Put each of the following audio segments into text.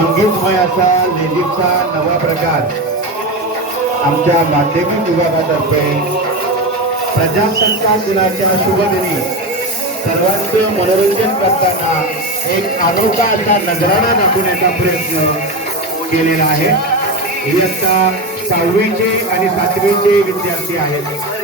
संगीतमय असा लेझिमचा नवा प्रकार आमच्या माध्यमिक विभागातर्फे प्रजासत्ताक दिनाच्या शुभदिनी सर्वांचं मनोरंजन करताना एक अनोखा असा नजराणा दाखवण्याचा प्रयत्न केलेला आहे। इयत्ता 6वीचे आणि 7वीचे विद्यार्थी आहेत।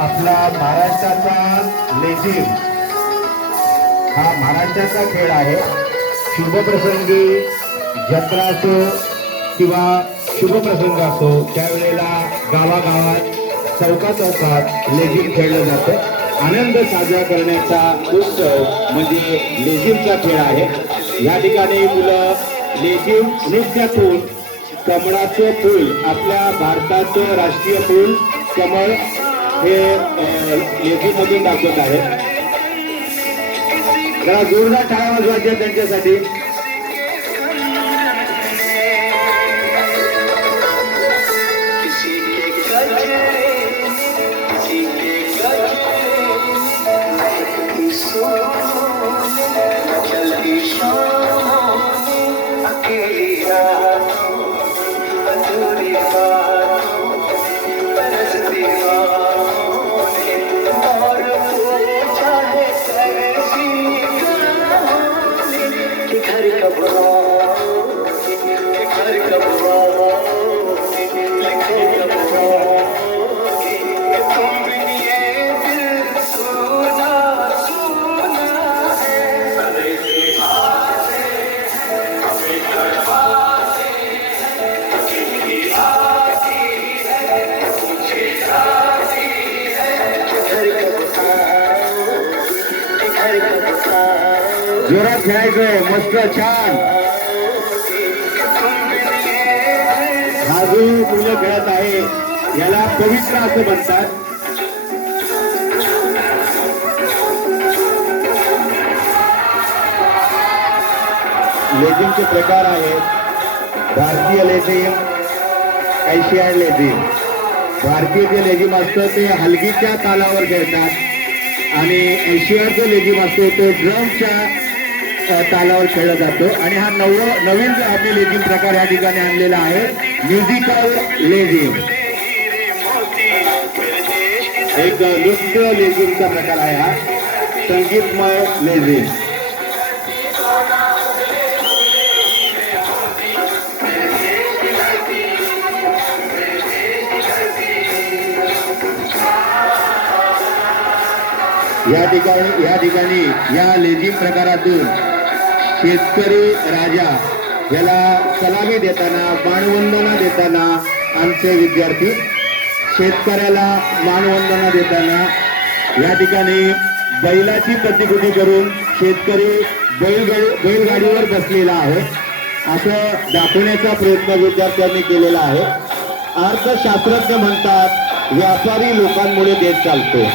आपला महाराष्ट्राचा लेझिम हा महाराष्ट्राचा खेळ आहे। शुभप्रसंगी जत्रा असो किंवा शुभप्रसंग असो त्यावेळेला गावागावात चौकात लेझिम खेळलं जातं। आनंद साजरा करण्याचा उत्सव म्हणजे लेझिमचा खेळ आहे। या ठिकाणी मुलं लेझिम नृत्यातून कमळाचं फूल, आपल्या भारताचं राष्ट्रीय फूल कमळ हे लेझिममधून दाखवत आहे। जरा जोरदार टाळ्या वाजवायच्या त्यांच्यासाठी। जोरात खेळायचं, मस्त छान। हा जो मुलं खेळत आहे याला पवित्र असं म्हणतात। लेझिमचे प्रकार आहेत भारतीय लेझिम, एशियन लेझिम। भारतीय जे लेझिम असतं ते हलगीच्या तालावर खेळतात आणि एशियाचं लेझिम असतो तो ड्रमच्या तालावर खेळला जातो। आणि हा नवीन जो आम्ही लेझिम प्रकार या ठिकाणी आणलेला आहे म्युझिकल लेझिम, एक नृत्य लेझिमचा प्रकार आहे हा संगीतमय लेझिम। या ठिकाणी या लेझिम प्रकारातून शेतकरी राजा याला सलामी देताना, मानवंदना देताना आमचे विद्यार्थी शेतकऱ्याला मानवंदना देताना या ठिकाणी बैलाची प्रतिकृती करून शेतकरी बैलगाडीवर बसलेला आहे असं दाखवण्याचा प्रयत्न विद्यार्थ्यांनी केलेला आहे। अर्थशास्त्रज्ञ म्हणतात व्यापारी लोकांमुळे देश चालतो,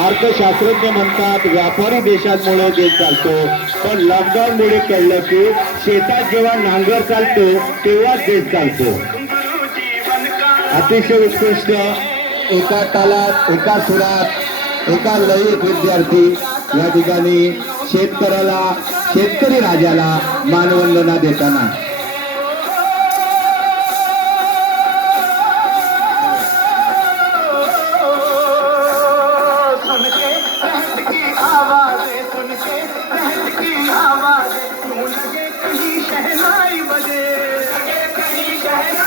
अर्थशास्त्रज्ञ म्हणतात व्यापारी देशांमुळे देश चालतो, पण लॉकडाऊनमुळे कळलं की शेतात जेव्हा नांगर चालतो तेव्हाच देश चालतो। अतिशय उत्कृष्ट एका तालात, एका सुरात, एका लयीत विद्यार्थी या ठिकाणी शेतकरी राजाला मानवंदना देताना।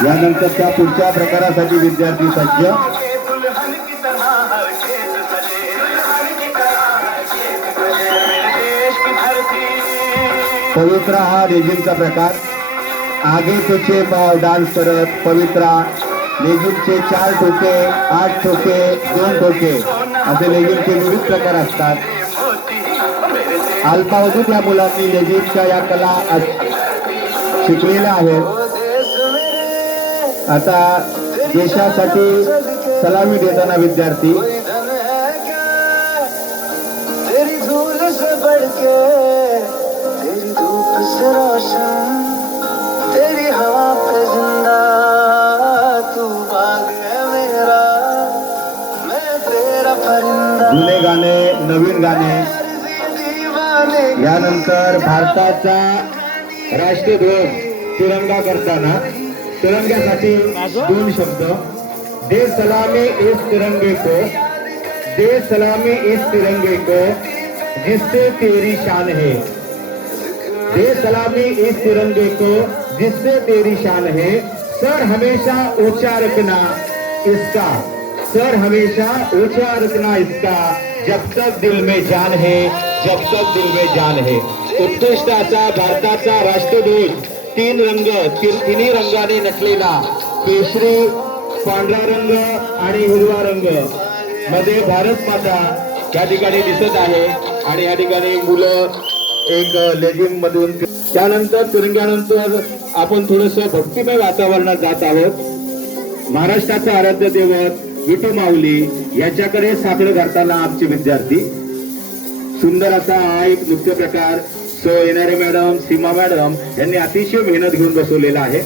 यानंतरच्या पुढच्या प्रकारासाठी विद्यार्थी सज्ज। पवित्रा हा लेझिमचा प्रकार। आगे पीछे डान्स करत पवित्रा लेझिमचे 4 ठोके, 8 ठोके, 2 ठोके असे लेझिमचे विविध प्रकार असतात. अल्पावधीत या मुलांनी लेझिमच्या या कला शिकलेल्या आहेत. आता देशासाठी सलामी देताना विद्यार्थी तेरी धूल से बढ़ के तेरी धूप से रोशन तेरी हवा पे जिंदा तू बाग है मेरा मैं तेरा परिंदा. जुने गाणे, नवीन गाणे, दीवाने यानंतर भारताचा राष्ट्रध्वज तिरंगा करताना तिरंग्यासाठी 2 शब्द. दे सलामी इस तिरंगे को, दे सलामी इस तिरंगे को जिससे तेरी शान है. दे सलामी इस तिरंगे को जिससे तेरी शान है. सर हमेशा ऊंचा रखना इसका, सर हमेशा ऊंचा रखना इसका, जब तक दिल में जान है, जब तक दिल में जान है. उत्कृष्ट असा भारताचा राष्ट्रध्वज 3 रंग, तिन्ही रंगाने नटलेला, केशरी, पांढरा रंग आणि हिरवा रंग मध्ये भारत माता या ठिकाणी दिसत आहे. आणि या ठिकाणी मुलं एक लेझिम मधून, त्यानंतर तिरंग्यानंतर आपण थोडस भक्तिमय वातावरणात जात आहोत. महाराष्ट्राचा आराध्य दैवत विठू माऊली याच्याकडे साकडं घालताना आमचे विद्यार्थी. सुंदर असा हा एक नृत्य प्रकार सो येणारे मॅडम, सीमा मॅडम यांनी अतिशय मेहनत घेऊन बसवलेला आहे.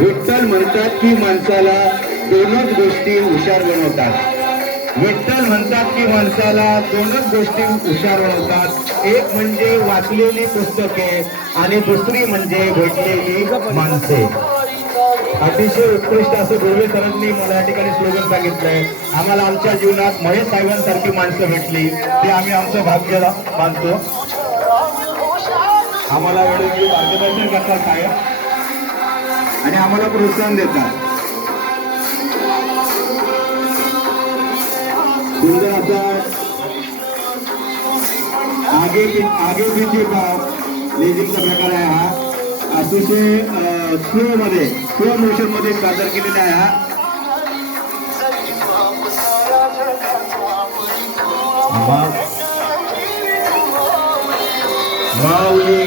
विठ्ठल म्हणतात की माणसाला 2च गोष्टी हुशार बनवतात. विठ्ठल म्हणतात की माणसाला 2च गोष्टी हुशार बनवतात. एक म्हणजे वाचलेली पुस्तके आणि दुसरी म्हणजे भेटलेली माणसे. अतिशय उत्कृष्ट असं गुरुवे सरांनी मला या ठिकाणी स्लोगन सांगितलंय. आम्हाला आमच्या जीवनात महेश साहेबांसारखी माणसं भेटली ते आम्ही आमचं भाग्य मानतो. आम्हाला वेळोवेळी मार्गदर्शन करतात साहेब आणि आम्हाला प्रोत्साहन देतात. सुंदर असा आगे पीछे लेझिमचा प्रकार आहे हा. अतिशय स्लो मोशन मध्ये सादर केलेला आहे हा. माऊली